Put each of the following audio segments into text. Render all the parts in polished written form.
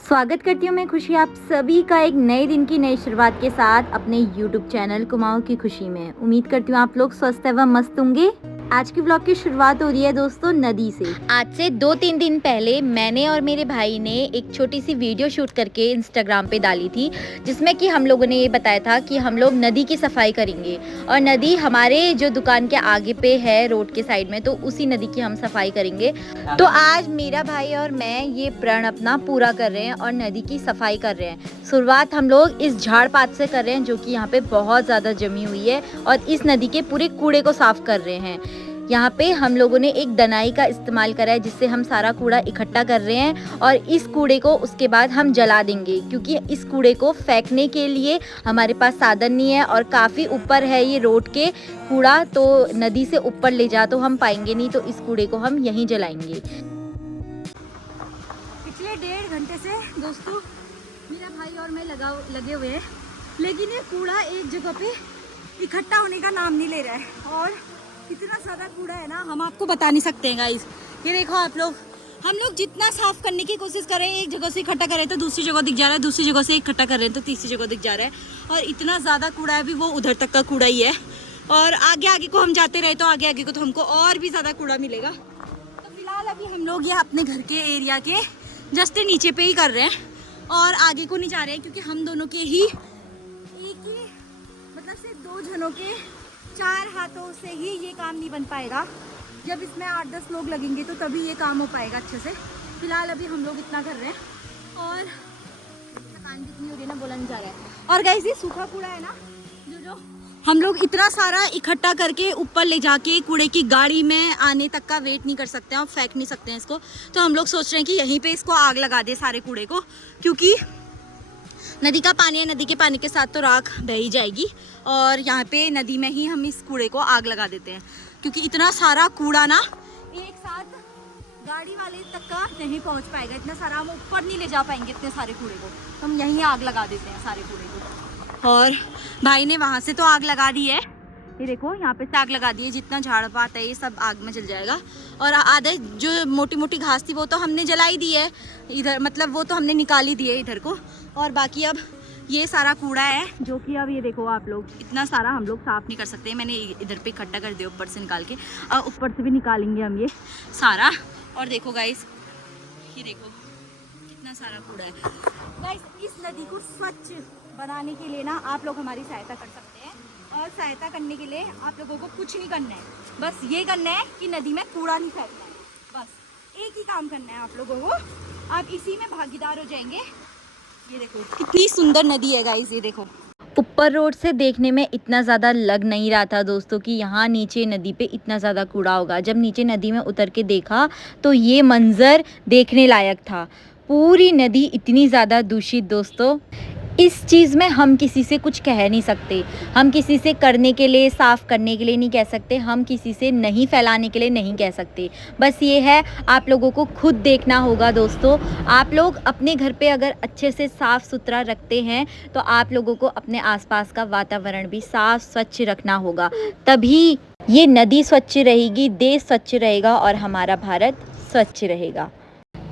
स्वागत करती हूँ मैं खुशी आप सभी का एक नए दिन की नई शुरुआत के साथ अपने YouTube चैनल कुमाऊं की खुशी में। उम्मीद करती हूँ आप लोग स्वस्थ एवं मस्त होंगे। आज की ब्लॉग की शुरुआत हो रही है दोस्तों नदी से। आज से 2-3 दिन पहले मैंने और मेरे भाई ने एक छोटी सी वीडियो शूट करके इंस्टाग्राम पे डाली थी, जिसमें कि हम लोगों ने ये बताया था कि हम लोग नदी की सफाई करेंगे और नदी हमारे जो दुकान के आगे पे है रोड के साइड में, तो उसी नदी की हम सफाई करेंगे। तो आज मेरा भाई और मैं ये प्रण अपना पूरा कर रहे हैं और नदी की सफाई कर रहे हैं। शुरुआत हम लोग इस झाड़ पात से कर रहे हैं जो कि यहाँ पे बहुत ज़्यादा जमी हुई है और इस नदी के पूरे कूड़े को साफ कर रहे हैं। यहाँ पे हम लोगों ने एक दनाई का इस्तेमाल करा है जिससे हम सारा कूड़ा इकट्ठा कर रहे हैं और इस कूड़े को उसके बाद हम जला देंगे, क्योंकि इस कूड़े को फेंकने के लिए हमारे पास साधन नहीं है और काफ़ी ऊपर है ये रोड के कूड़ा, तो नदी से ऊपर ले जा तो हम पाएंगे नहीं, तो इस कूड़े को हम यहीं जलाएंगे। पिछले 1.5 घंटे से दोस्तों मेरा भाई और मैं लगे हुए हैं, लेकिन ये कूड़ा एक जगह पे इकट्ठा होने का नाम नहीं ले रहा है और इतना ज़्यादा कूड़ा है ना, हम आपको बता नहीं सकते हैं गाइस। ये देखो आप लोग, हम लोग जितना साफ करने की कोशिश कर रहे हैं, एक जगह से इकट्ठा कर रहे हैं तो दूसरी जगह दिख जा रहा है, दूसरी जगह से इकट्ठा कर रहे हैं तो तीसरी जगह दिख जा रहा है और इतना ज़्यादा कूड़ा है, अभी वो उधर तक का कूड़ा ही है और आगे आगे को हम जाते रहे तो आगे आगे को तो हमको और भी ज़्यादा कूड़ा मिलेगा। तो फिलहाल अभी हम लोग ये अपने घर के एरिया के जस्ट नीचे पे ही कर रहे हैं और आगे को नहीं जा रहे हैं, क्योंकि हम दोनों के ही एक ही मतलब से 2 जनों के 4 हाथों से ही ये काम नहीं बन पाएगा। जब इसमें 8-10 लोग लगेंगे तो तभी ये काम हो पाएगा अच्छे से। फिलहाल अभी हम लोग इतना कर रहे हैं और थकान भी इतनी हो रही है ना, बोला नहीं जा रहा है। और गाइस ये सूखा कूड़ा है ना, जो हम लोग इतना सारा इकट्ठा करके ऊपर ले जाके कूड़े की गाड़ी में आने तक का वेट नहीं कर सकते हैं और फेंक नहीं सकते हैं इसको, तो हम लोग सोच रहे हैं कि यहीं पे इसको आग लगा दे सारे कूड़े को, क्योंकि नदी का पानी है, नदी के पानी के साथ तो राख बह ही जाएगी और यहाँ पे नदी में ही हम इस कूड़े को आग लगा देते हैं, क्योंकि इतना सारा कूड़ा ना एक साथ गाड़ी वाले तक का नहीं पहुँच पाएगा, इतना सारा हम ऊपर नहीं ले जा पाएंगे इतने सारे कूड़े को, तो हम यहीं आग लगा देते हैं सारे कूड़े को। और भाई ने वहाँ से तो आग लगा दी है, ये देखो यहाँ पे से आग लगा दी है, जितना झाड़ पात है ये सब आग में जल जाएगा और आधे जो मोटी मोटी घास थी वो तो हमने जलाई दी है इधर, मतलब वो तो हमने निकाली दी है इधर को, और बाकी अब ये सारा कूड़ा है जो कि अब ये देखो आप लोग, इतना सारा हम लोग साफ़ नहीं कर सकते, मैंने इधर पे इकट्ठा कर दिया ऊपर से निकाल के, और ऊपर से भी निकालेंगे हम ये सारा। और देखो गाइस, ये देखो कितना सारा कूड़ा है। गाइस इस नदी को स्वच्छ बनाने के लिए ना आप लोग हमारी सहायता कर सकते हैं, और सहायता करने के लिए आप लोगों को कुछ नहीं करना है, बस ये करना है कि नदी में कूड़ा नहीं फेंकना है, बस एक ही काम करना है आप लोगों को, आप इसी में भागीदार हो जाएंगे। ये देखो कितनी सुंदर नदी है गाइस, ये देखो। ऊपर रोड से देखने में इतना ज़्यादा लग नहीं रहा था दोस्तों कि यहाँ नीचे नदी पे इतना ज़्यादा कूड़ा होगा। जब नीचे नदी में उतर के देखा तो ये मंज़र देखने लायक था। पूरी नदी इतनी ज़्यादा दूषित दोस्तों, इस चीज़ में हम किसी से कुछ कह नहीं सकते, हम किसी से करने के लिए, साफ़ करने के लिए नहीं कह सकते, हम किसी से नहीं फैलाने के लिए नहीं कह सकते। बस ये है, आप लोगों को खुद देखना होगा दोस्तों। आप लोग अपने घर पे अगर अच्छे से साफ़ सुथरा रखते हैं तो आप लोगों को अपने आसपास का वातावरण भी साफ़ स्वच्छ रखना होगा, तभी ये नदी स्वच्छ रहेगी, देश स्वच्छ रहेगा और हमारा भारत स्वच्छ रहेगा।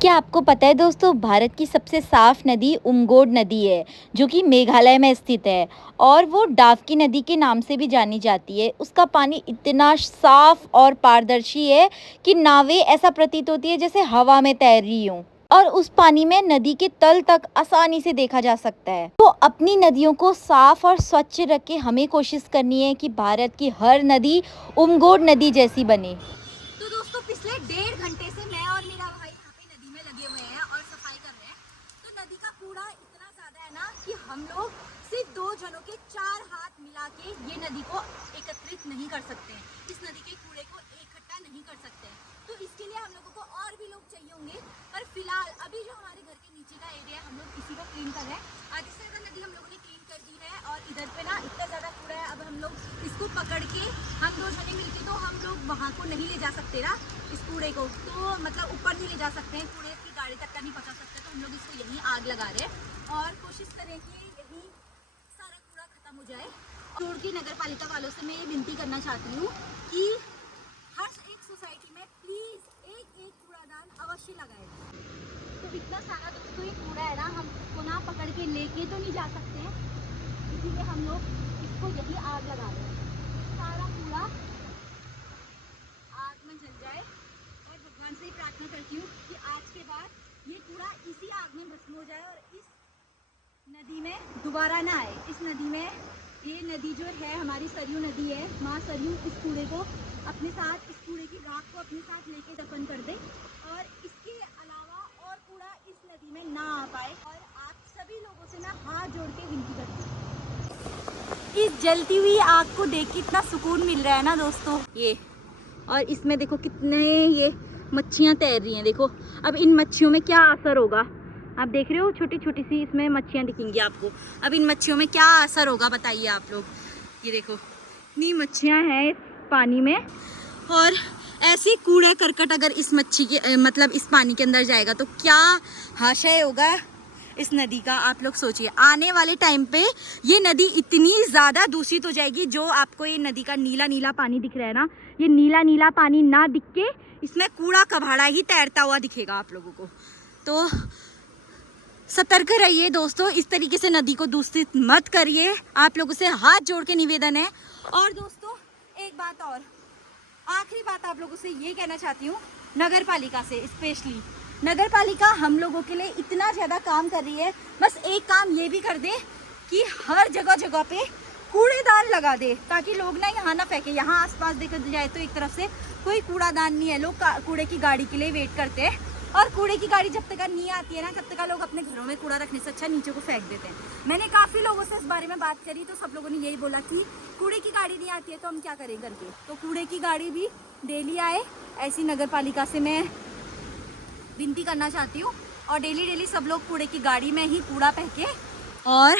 क्या आपको पता है दोस्तों, भारत की सबसे साफ़ नदी उमगोड नदी है जो कि मेघालय में स्थित है और वो डावकी नदी के नाम से भी जानी जाती है। उसका पानी इतना साफ़ और पारदर्शी है कि नावें ऐसा प्रतीत होती है जैसे हवा में तैर रही हों, और उस पानी में नदी के तल तक आसानी से देखा जा सकता है। तो अपनी नदियों को साफ़ और स्वच्छ रख के हमें कोशिश करनी है कि भारत की हर नदी उमगोड नदी जैसी बने। तो दोस्तों पिछले 1.5 घंटे से मैं और मेरा भाई यहाँ पे नदी में लगे हुए हैं और सफाई कर रहे हैं। तो नदी का कूड़ा इतना ज़्यादा है ना कि हम लोग सिर्फ 2 जनों के 4 हाथ मिला के ये नदी को एकत्रित नहीं कर सकते हैं, इस नदी के कूड़े को इकट्ठा नहीं कर सकते हैं। तो इसके लिए हम लोगों को और भी लोग चाहिए होंगे, पर फिलहाल अभी जो हमारे घर के नीचे का एरिया है हम लोग इसी को क्लीन कर रहे हैं। आधी से ज़्यादा नदी हम लोगों ने क्लीन कर दी है और इधर पे ना इतना ज़्यादा कूड़ा है, अब हम लोग इसको पकड़ के हम 2 जने मिलके तो हम लोग वहाँ को नहीं ले जा सकते ना, इस कूड़े को तो मतलब ऊपर नहीं ले जा सकते हैं, कूड़े की गाड़ी तक का नहीं पहुँचा सकते, तो हम लोग इसको यहीं आग लगा रहे हैं और कोशिश करें कि यहीं सारा कूड़ा खत्म हो जाए। जोड़ की नगर पालिका वालों से मैं ये विनती करना चाहती हूँ कि हर एक सोसाइटी में प्लीज़ एक कूड़ादान अवश्य लगाए। तो तो इतना सारा दोस्तों ये कूड़ा है ना, हम इसको ना पकड़ के लेके तो नहीं जा सकते हैं, इसीलिए हम लोग इसको यही आग लगा रहे हैं। सारा कूड़ा आग में जल जाए और भगवान से ही प्रार्थना करती हूँ कि आज के बाद ये कूड़ा इसी आग में भस्म हो जाए और इस नदी में दोबारा ना आए। इस नदी में, ये नदी जो है हमारी सरयू नदी है, माँ सरयू इस कूड़े को अपने साथ, इस कूड़े की राख को अपने साथ लेके दफन कर दे और इसके अलावा और कूड़ा इस नदी में ना आ पाए। और आप सभी लोगों से ना हाथ जोड़ के विनती करती हूँ। इस जलती हुई आग को देख के इतना सुकून मिल रहा है ना दोस्तों। ये और इसमें देखो कितने ये मच्छियाँ तैर रही हैं। देखो अब इन मच्छियों में क्या असर होगा, आप देख रहे हो छोटी छोटी सी इसमें मच्छियाँ दिखेंगी आपको। अब इन मच्छियों में क्या असर होगा बताइए आप लोग। ये देखो इतनी मच्छियाँ हैं इस पानी में, और ऐसी कूड़ा करकट अगर इस मच्छी के मतलब इस पानी के अंदर जाएगा तो क्या हाशय होगा इस नदी का। आप लोग सोचिए आने वाले टाइम पे ये नदी इतनी ज़्यादा दूषित हो जाएगी। जो आपको ये नदी का नीला नीला पानी दिख रहा है ना, ये नीला नीला पानी ना दिख के इसमें कूड़ा कबाड़ा ही तैरता हुआ दिखेगा आप लोगों को। तो सतर्क रहिए दोस्तों, इस तरीके से नदी को दूषित मत करिए। आप लोगों से हाथ जोड़ के निवेदन है। और दोस्तों एक बात और, आखिरी बात आप लोगों से ये कहना चाहती हूँ, नगर पालिका से स्पेशली, नगर पालिका हम लोगों के लिए इतना ज़्यादा काम कर रही है, बस एक काम ये भी कर दे कि हर जगह जगह पे कूड़ेदान लगा दे ताकि लोग ना यहाँ ना फेंके। यहाँ आसपास देखा जाए तो एक तरफ से कोई कूड़ादान नहीं है, लोग कूड़े की गाड़ी के लिए वेट करते हैं और कूड़े की गाड़ी जब तक नहीं आती है ना तब तक लोग अपने घरों में कूड़ा रखने से अच्छा नीचे को फेंक देते हैं। मैंने काफ़ी लोगों से इस बारे में बात करी तो सब लोगों ने यही बोला कि कूड़े की गाड़ी नहीं आती है तो हम क्या करें करके। तो कूड़े की गाड़ी भी डेली आए, ऐसी नगर पालिका से मैं विनती करना चाहती हूँ। और डेली सब लोग कूड़े की गाड़ी में ही कूड़ा फेंके और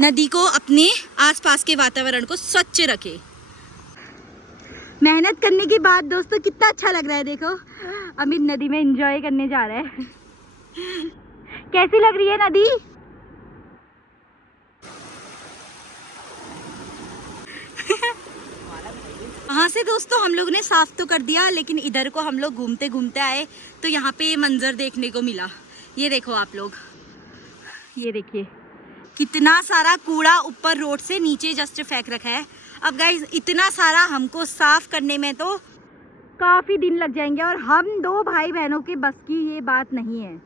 नदी को, अपने आसपास के वातावरण को स्वच्छ रखे। मेहनत करने के बाद दोस्तों कितना अच्छा लग रहा है। देखो अमित नदी में एंजॉय करने जा रहा है। कैसी लग रही है नदी? वहाँ से दोस्तों हम लोग ने साफ तो कर दिया, लेकिन इधर को हम लोग घूमते घूमते आए तो यहाँ पे मंजर देखने को मिला। ये देखो आप लोग, ये देखिए कितना सारा कूड़ा ऊपर रोड से नीचे जस्ट फेंक रखा है। अब गाइस इतना सारा हमको साफ करने में तो काफ़ी दिन लग जाएंगे और हम दो भाई बहनों के बस की ये बात नहीं है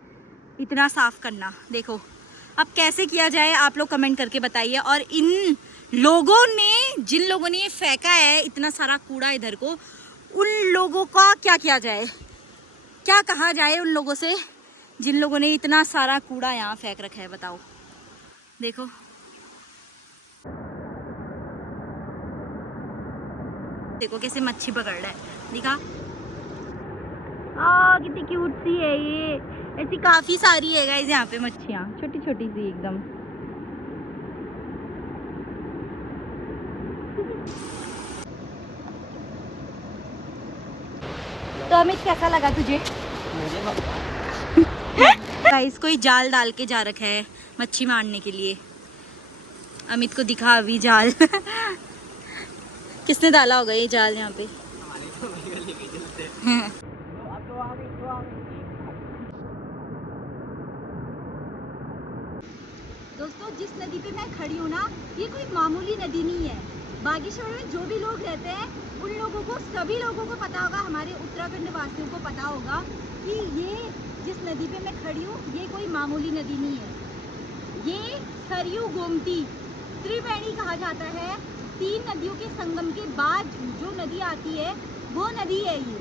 इतना साफ करना। देखो अब कैसे किया जाए आप लोग कमेंट करके बताइए। और इन लोगों ने, जिन लोगों ने ये फेंका है इतना सारा कूड़ा इधर को, उन लोगों का क्या किया जाए, क्या कहा जाए उन लोगों से जिन लोगों ने इतना सारा कूड़ा यहाँ फेंक रखा है। बताओ देखो देखो कैसे मच्छी पकड़ रहा है, दिखा। कितनी क्यूट सी है ये। ऐसी काफी सारी है गाइस यहाँ पे मच्छियाँ, छोटी छोटी सी एकदम। तो अमित कैसा लगा तुझे? गाइस कोई जाल डाल के जा रखा है मच्छी मारने के लिए। अमित को दिखा अभी जाल। किसने डाला होगा ये जाल यहाँ पे? दोस्तों जिस नदी पे मैं खड़ी हूँ ना, ये कोई मामूली नदी नहीं है। बागेश्वर में जो भी लोग रहते हैं उन लोगों को, सभी लोगों को पता होगा, हमारे उत्तराखंड वासियों को पता होगा कि ये जिस नदी पे मैं खड़ी हूँ ये कोई मामूली नदी नहीं है। ये सरयू गोमती त्रिवेणी कहा जाता है। 3 नदियों के संगम के बाद जो नदी आती है वो नदी है ये।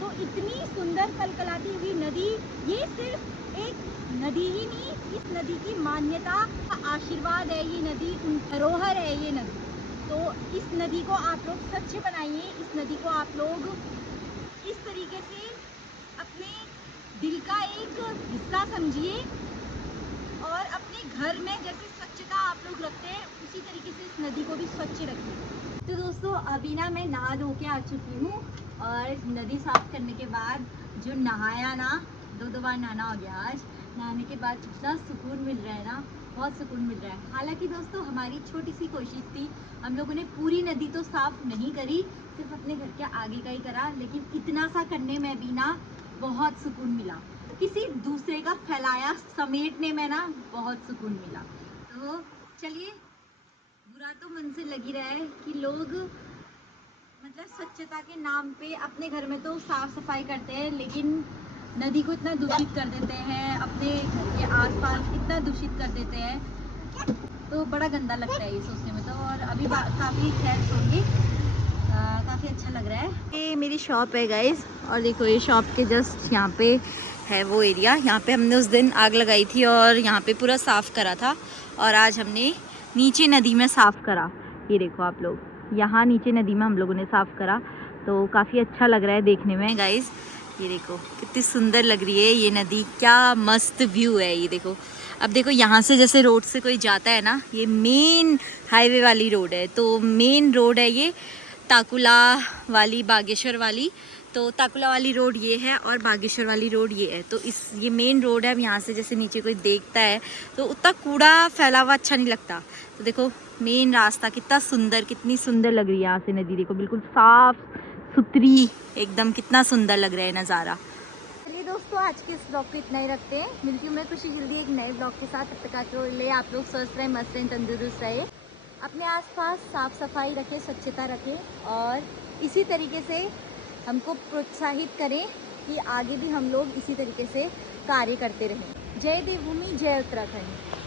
तो इतनी सुंदर कलकलाती हुई नदी, ये सिर्फ एक नदी ही नहीं, इस नदी की मान्यता का आशीर्वाद है ये नदी, धरोहर है ये नदी। तो इस नदी को आप लोग स्वच्छ बनाइए, इस नदी को आप लोग इस तरीके से अपने दिल का एक हिस्सा समझिए और अपने घर में जैसे स्वच्छता आप लोग रखते हैं उसी तरीके से इस नदी को भी स्वच्छ रखिए। तो दोस्तों अभी ना मैं नहा धो के आ चुकी हूँ और इस नदी साफ करने के बाद जो नहाया ना, 2 बार नहाना हो गया आज। नहाने के बाद इतना सुकून मिल रहा है ना, बहुत सुकून मिल रहा है। हालांकि दोस्तों हमारी छोटी सी कोशिश थी, हम लोगों ने पूरी नदी तो साफ नहीं करी, सिर्फ अपने घर के आगे का ही करा, लेकिन इतना सा करने में भी ना बहुत सुकून मिला। किसी दूसरे का फैलाया समेटने में ना बहुत सुकून मिला। तो चलिए, बुरा तो मन से लग ही रहा है कि लोग मतलब स्वच्छता के नाम पे अपने घर में तो साफ सफाई करते हैं, लेकिन नदी को इतना दूषित कर देते हैं, अपने घर के आसपास इतना दूषित कर देते हैं, तो बड़ा गंदा लगता है ये सोचने में तो। और अभी काफ़ी खैर सोंगे, काफ़ी अच्छा लग रहा है। ये मेरी शॉप है गाइस, और देखो ये शॉप के जस्ट यहाँ पे है वो एरिया, यहाँ पे हमने उस दिन आग लगाई थी और यहाँ पे पूरा साफ़ करा था, और आज हमने नीचे नदी में साफ़ करा। ये देखो आप लोग, यहाँ नीचे नदी में हम लोगों ने साफ़ करा, तो काफ़ी अच्छा लग रहा है देखने में गाइस। ये देखो कितनी सुंदर लग रही है ये नदी, क्या मस्त व्यू है ये देखो। अब देखो यहाँ से जैसे रोड से कोई जाता है ना, ये मेन हाईवे वाली रोड है, तो मेन रोड है ये ताकुला वाली, बागेश्वर वाली। तो ताकुला वाली रोड ये है और बागेश्वर वाली रोड ये है, तो ये मेन रोड है। अब यहाँ से जैसे नीचे कोई देखता है तो उतना कूड़ा फैला हुआ अच्छा नहीं लगता। तो देखो मेन रास्ता कितना सुंदर, कितनी सुंदर लग रही है यहाँ से नदी, देखो बिल्कुल साफ सुथरी एकदम, कितना सुंदर लग रहा है नज़ारा। चलिए दोस्तों, आज के इस ब्लॉग को इतना ही रखते हैं। मिलती हूँ मैं खुशी जल्दी एक नए ब्लॉग के साथ। तब तक के लिए आप लोग स्वस्थ रहें, मस्त रहें, तंदुरुस्त रहे, अपने आसपास साफ सफाई रखें, स्वच्छता रखें, और इसी तरीके से हमको प्रोत्साहित करें कि आगे भी हम लोग इसी तरीके से कार्य करते रहें। जय देवभूमि, जय उत्तराखंड।